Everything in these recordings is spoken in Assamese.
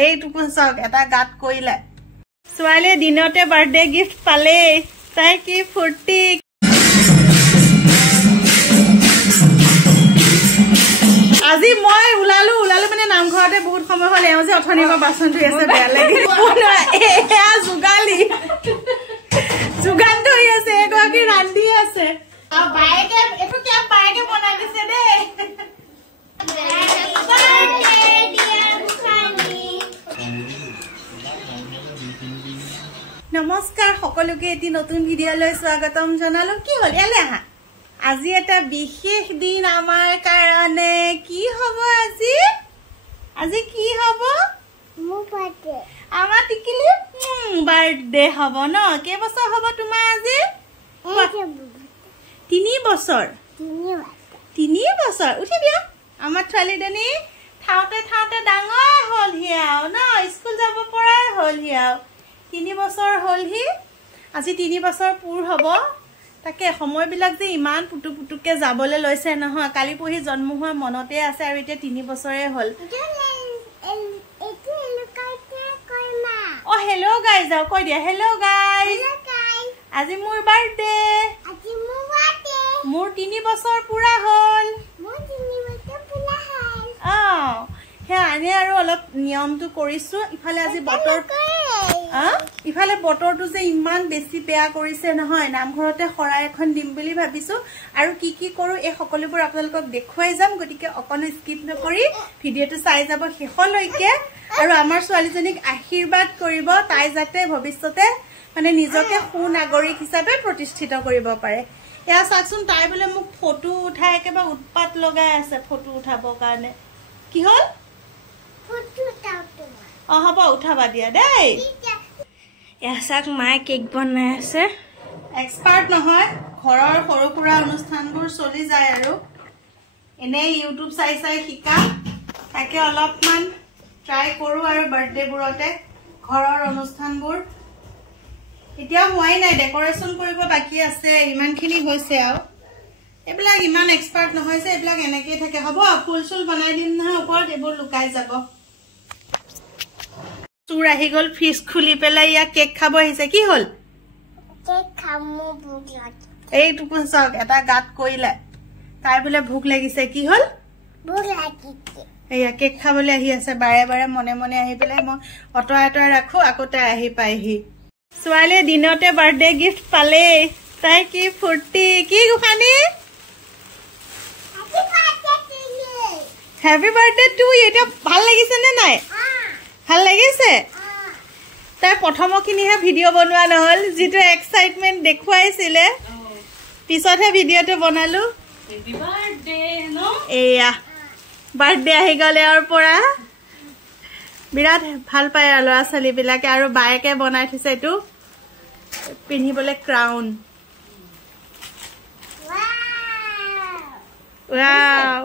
এইটুকু চাওক এটা গাত কৰিলে ছোৱালীয়ে দিনতে বাৰ্থডে গিফ্ট পালে তাই কি ফূৰ্তি আজি মই ওলালো মানে নামঘৰতে বহুত সময় হল এওঁ যে অথনিৰ পৰা বাচন ধুই আছে বেয়া লাগে এয়া যোগালী যোগান ধুই আছে এগৰাকী ৰান্ধি আছে আৰু বাইকে এইটো কেম বাইকে বনাই দিছে দেই নমস্কাৰ সকলোকে এটি নতুন ভিডিঅ'লৈ স্বাগতম জনালো কি হল ইয়ালে আহা আজি এটা বিশেষ দিন আমাৰ কাৰণে কি হ'ব আজি কি হ'ব মোৰ বাৰ্থডে আমাৰ টিকিলি বাৰ্থডে হ'ব ন কে বছৰ হ'ব তোমাৰ আজি 3 বছৰ 3 বছৰ উঠি দিয়া আমাৰ ছোৱালীজনী ঠাউতে ডাঙৰ হ'ল হিয়াও ন স্কুল যাব পৰাই হ'ল হিয়াও 3 বছৰ হ'লহি আজি 3 বছৰ পুৰ হ'ব তাকে সময়বিলাক যে ইমান পুটুকে যাবলৈ লৈছে নহয় কালি পহি জন্ম হোৱা মনতে আছে আৰু এতিয়া 3 বছৰে হ'ল অ হেল্ল' গাইজ যাও কৈ দিয়া হেল্ল' গাইজ আজি মোৰ বাৰ্থডে মোৰ 3 বছৰ পুৰা হ'ল হে আনে আৰু অলপ নিয়মটো কৰিছো ইফালে আজি ইফালে বতৰটো যে ইমান বেছি বেয়া কৰিছে নহয় নামঘৰতে শৰাই এখন দিম বুলি ভাবিছো আৰু কি কৰো এই সকলোবোৰ আপোনালোকক দেখুৱাই যাম গতিকে অকনো স্কিপ নকৰি ভিডিঅ'টো চাই যাব শেষলৈকে আৰু আমাৰ ছোৱালীজনীক আশীৰ্বাদ কৰিব তাই যাতে ভৱিষ্যতে মানে নিজকে সুনাগৰিক হিচাপে প্ৰতিষ্ঠিত কৰিব পাৰে এয়া চাকচোন তাই বোলে মোক ফটো উঠাই একেবাৰে উৎপাত লগাই আছে ফটো উঠাবৰ কাৰণে কি হ'ল অ হ'ব উঠাবা দিয়া দেই এসাক মায়ে কেক বনাই আছে এক্সপাৰ্ট নহয় ঘৰৰ সৰু সুৰা অনুষ্ঠানবোৰ চলি যায় আৰু এনে ইউটিউব চাই শিকা তাকে অলপমান ট্ৰাই কৰো আৰু বাৰ্থডেবোৰতে ঘৰৰ অনুষ্ঠানবোৰ এতিয়া হোৱাই নাই ডেকৰেশ্যন কৰিব বাকি আছে ইমানখিনি হৈছে আৰু এইবিলাক ইমান এক্সপাৰ্ট নহয় যে এইবিলাক এনেকৈ থাকে হ'ব ফুল চুল বনাই দিম নহয় ওপৰত এইবোৰ লুকাই যাব চুৰ আহি গ'ল ফ্ৰিজ খুলি পেলাই ইয়াক কেক খাব আহিছে কি হ'ল এইটুকু চাওক এটা গাত কৰিলে তাই বোলে ভোক লাগিছে কি হ'ল এয়া কেক খাবলৈ আহি আছে বাৰে মনে আহি পেলাই মই অতৰাই ৰাখো আকৌ তাই আহি পাইহি ছোৱালীয়ে দিনতে বাৰ্থডে গিফ্ট পালে তাই কি ফূৰ্তি কি গোসানী হেপী বাৰ্থডে টু ইউ এতিয়া ভাল লাগিছে নে নাই ভাল লাগিছে তাই প্ৰথমখিনিহে ভিডিঅ' বনোৱা নহ'ল যিটো এক্সাইটমেণ্ট দেখুৱাইছিলে পিছতহে ভিডিঅ'টো বনালো এয়া বাৰ্থডে আহি গ'ল ইয়াৰ পৰা বিৰাট ভাল পায় আৰু ল'ৰা ছোৱালীবিলাকে আৰু বায়েকে বনাই থৈছে এইটো পিন্ধিবলৈ ক্ৰাউন ৱাও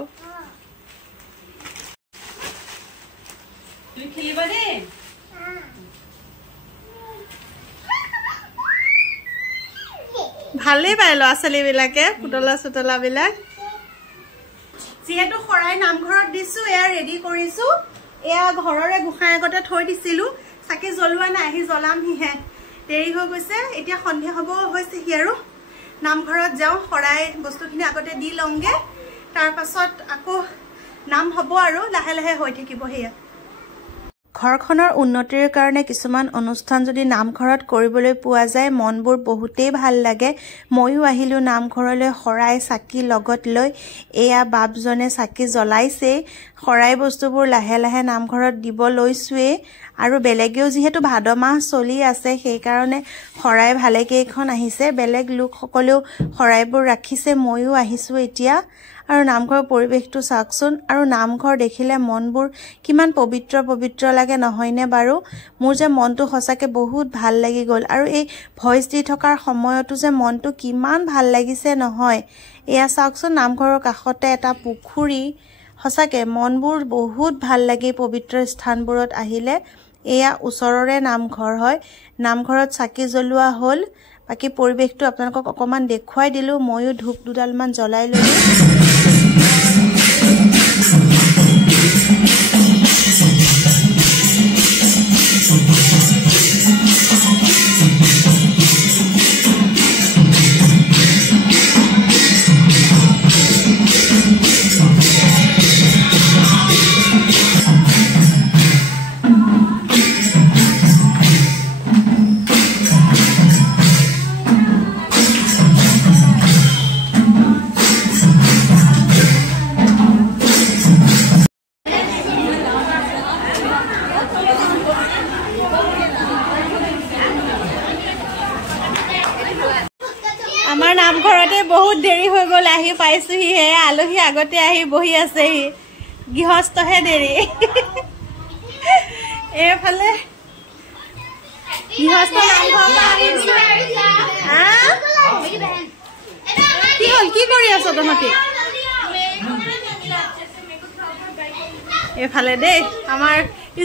ভালেই পায় ল'ৰা ছোৱালীবিলাকে পুতলা বিলাক যিহেতু শৰাই নামঘৰত দিছো এয়া ৰেডি কৰিছো এয়া ঘৰৰে গোসাঁই আগতে থৈ দিছিলো চাকি জ্বলোৱা নাই আহি জ্বলামহিহে দেৰি হৈ গৈছে এতিয়া সন্ধিয়া হ'ব হৈছেহি আৰু নামঘৰত যাওঁ শৰাই বস্তুখিনি আগতে দি লওঁগে তাৰ পাছত আকৌ নাম হ'ব আৰু লাহে হৈ থাকিব সেয়া ঘৰখনৰ উন্নতিৰ কাৰণে কিছুমান অনুষ্ঠান যদি নামঘৰত কৰিবলৈ পোৱা যায় মনবোৰ বহুতেই ভাল লাগে ময়ো আহিলো নামঘৰলৈ শৰাই চাকি লগত লৈ এয়া বাপজনে চাকি জ্বলাইছে শৰাই বস্তুবোৰ লাহে নামঘৰত দিব লৈছোৱে আৰু বেলেগেও যিহেতু ভাদ মাহ চলি আছে সেই কাৰণে শৰাই ভালে কেইখন আহিছে বেলেগ লোকসকলেও শৰাইবোৰ ৰাখিছে ময়ো আহিছো এতিয়া আৰু নামঘৰৰ পৰিৱেশটো চাওকচোন আৰু নামঘৰ দেখিলে মনবোৰ কিমান পবিত্ৰ লাগে নহয়নে বাৰু মোৰ যে মনটো সঁচাকে বহুত ভাল লাগি গ'ল আৰু এই ভইচ দি থকাৰ সময়তো যে মনটো কিমান ভাল লাগিছে নহয় এয়া চাওকচোন নামঘৰৰ কাষতে এটা পুখুৰী সঁচাকে মনবোৰ বহুত ভাল লাগে পবিত্ৰ স্থানবোৰত আহিলে এয়া ওচৰৰে নামঘৰ হয় নামঘৰত চাকি জ্বলোৱা হ'ল বাকি পৰিৱেশটো আপোনালোকক অকমান দেখুৱাই দিলো ময়ো ধূপ দুডালমান জ্বলাই ললো বহুত দেৰি হৈ গ'ল আহি পাইছোহি হে আলহী আগতে আহি বহি আছেহি গৃহস্থহে দেৰি এইফালে গৃহস্থ নামঘৰৰ পৰা আহিছো কি হ'ল কি কৰি আছ তহঁতি এইফালে দেই আমাৰ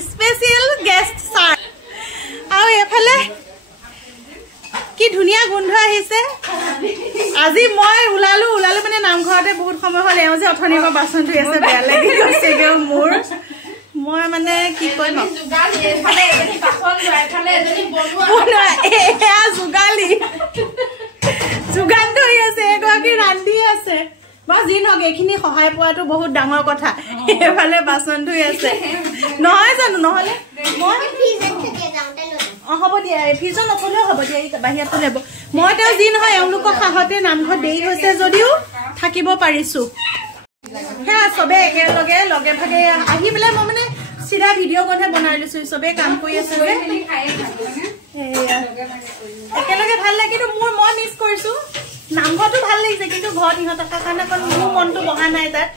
স্পেচিয়েল গেষ্ট ছাৰ আৰু এইফালে কি ধুনীয়া গোন্ধ আহিছে আজি মই ওলালো মানে নামঘৰতে বহুত সময় হ'ল এওঁ যে অথনিৰ পৰা বাচন ধুই আছে বেয়া লাগি গৈছেগে মোৰ মই মানে কি কৰিম যোগালী যোগান ধৰি আছে এগৰাকী ৰান্ধি আছে বা যি নহওক এইখিনি সহায় পোৱাটো বহুত ডাঙৰ কথা এইফালে বাচন ধুই আছে নহয় জানো নহলে হ'ব দিয়া ফ্ৰিজত নথলেও হ'ব দিয়া বাহিৰতো ল'ব মই তেওঁ যি নহয় এওঁলোকৰ সাহতে নামঘৰত দেৰি হৈছে যদিও থাকিব পাৰিছো সেয়া চবে একেলগে লগে ভাগে আহি পেলাই মই মানে চিধা ভিডিঅ' কনহে বনাই লৈছো চবে কাম কৰি আছে যে একেলগে ভাল লাগে কিন্তু মই মিছ কৰিছো নামঘৰটো ভাল লাগিছে কিন্তু ঘৰত ইহঁত থকাৰ কাৰণে মোৰ মনটো বহা নাই তাত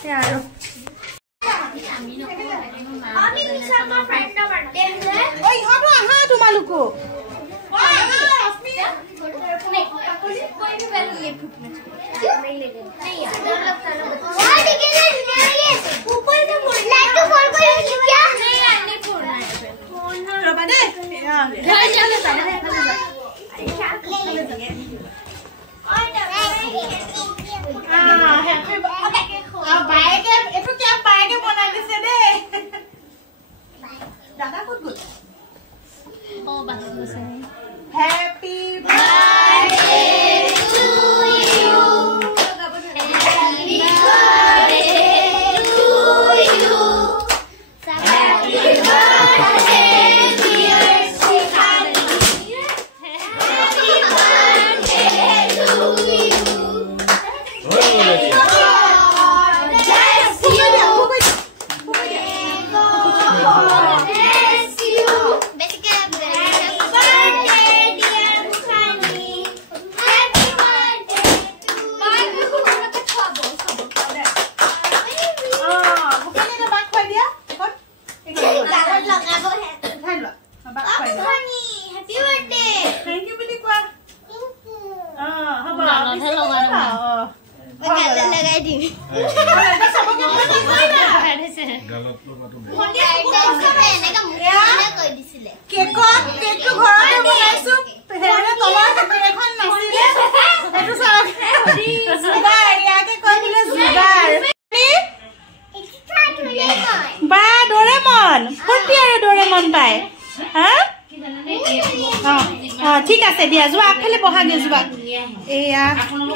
সেয়া আৰু ইহঁতো আহা তোমালোকো ৰবা দেই বাইকে বনাই দিছে দেই দাদা ক'ত গ'ল happy birthday to you happy birthday to you happy birthday dear Shikhali happy birthday to you ঠিক আছে দিয়া যোৱা আগফালে বহাগে যোৱা এয়া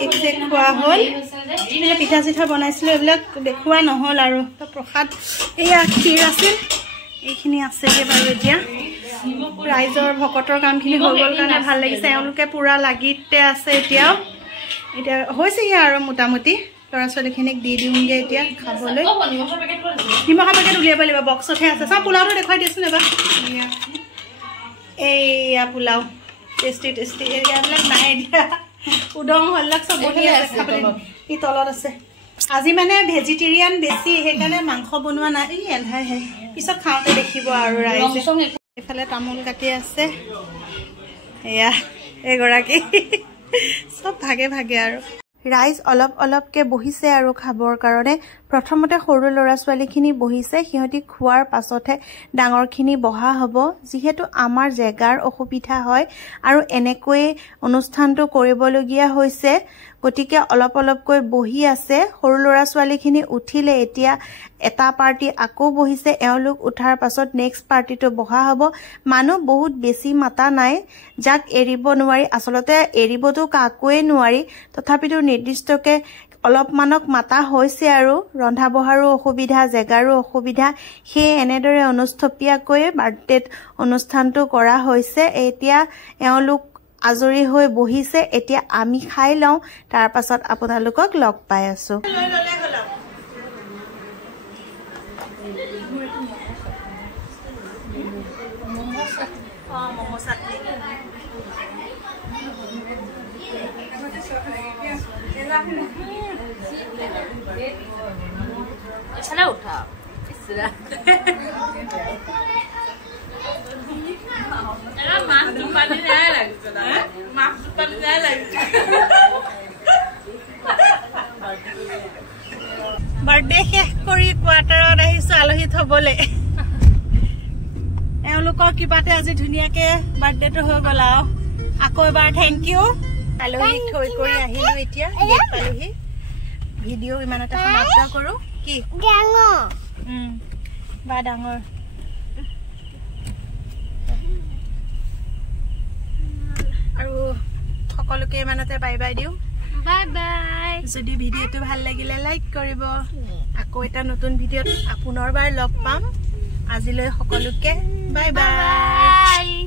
একজেক খোৱা হ'ল পিঠা চিঠা বনাইছিলো এইবিলাক দেখুওৱা নহ'ল আৰু প্ৰসাদ এয়া ক্ষীৰ আছিল এইখিনি আছেগে বাৰু এতিয়া ৰাইজৰ ভকতৰ কামখিনি হৈ গ'ল কাৰণে ভাল লাগিছে এওঁলোকে পুৰা লাগিতে আছে এতিয়া হৈছেহি আৰু মোটামুটি ল'ৰা ছোৱালীখিনিক দি দিওঁগে এতিয়া খাবলৈ নিমখৰ পেকেট উলিয়াব লাগিব বক্সতহে আছে চাওঁ পোলাওটো দেখুৱাই দিয়াচোন এবাৰ এইয়া পোলাও টেষ্টি এৰিয়াবিলাক নাই দিয়া উদং হল্লাক চব বহি আছে খাবলৈ ই তলত আছে আজি মানে ভেজিটেৰিয়ান বেছি সেইকাৰণে মাংস বনোৱা নাই ই এন্ধাৰহে পিছত খাওঁতে দেখিব আৰু ৰাইজে এইফালে তামোল কাটি আছে এয়া এগৰাকী চব ভাগে ভাগে আৰু ৰাইজ অলপকে বহিছে আৰু খাবৰ কাৰণে প্ৰথমতে সৰু ল'ৰা ছোৱালীখিনি বহিছে সিহঁতি খোৱাৰ পাছতহে ডাঙৰখিনি বহা হ'ব যিহেতু আমাৰ জেগাৰ অসুবিধা হয় আৰু এনেকৈ অনুষ্ঠানটো কৰিবলগীয়া হৈছে গতিকে অলপকৈ বহি আছে সৰু ল'ৰা ছোৱালীখিনি উঠিলে এতিয়া এটা পাৰ্টি আকৌ বহিছে এওঁলোক উঠাৰ পাছত নেক্সট পাৰ্টিটো বহা হ'ব মানুহ বহুত বেছি মাতা নাই যাক এৰিব নোৱাৰি আচলতে এৰিবতো কাকোৱে নোৱাৰি তথাপিতো নিৰ্দিষ্টকে অলপমানক মাতা হৈছে আৰু ৰন্ধা বঢ়াৰো অসুবিধা জেগাৰো অসুবিধা সেই এনেদৰে অনুষ্ঠপীয়াকৈ বাৰ্থডে অনুষ্ঠানটো কৰা হৈছে এতিয়া এওঁলোক আজৰি হৈ বহিছে এতিয়া আমি খাই লওঁ তাৰ পাছত আপোনালোকক লগ পাই আছো মমো চাটনি এখানে উঠা বাৰ্থডে শেষ কৰি কোৱাৰ্টাৰত আহিছো আলহী থবলৈ এওঁলোকৰ কিবাতে আজি ধুনীয়াকে বাৰ্থডেটো হৈ গ'ল আৰু আকৌ এবাৰ থেংক ইউ আলহীক থৈ কৰি আহিলো এতিয়া পালোহি ভিডিঅ' ইমানতে সমাপ্ত কৰো কি বা ডাঙৰ আৰু সকলোকে ইমানতে বাই বাই দিওঁ বাই বাই যদি ভিডিঅ'টো ভাল লাগিলে লাইক কৰিব আকৌ এটা নতুন ভিডিঅ'ত পুনৰবাৰ লগ পাম আজিলৈ সকলোকে বাই বাই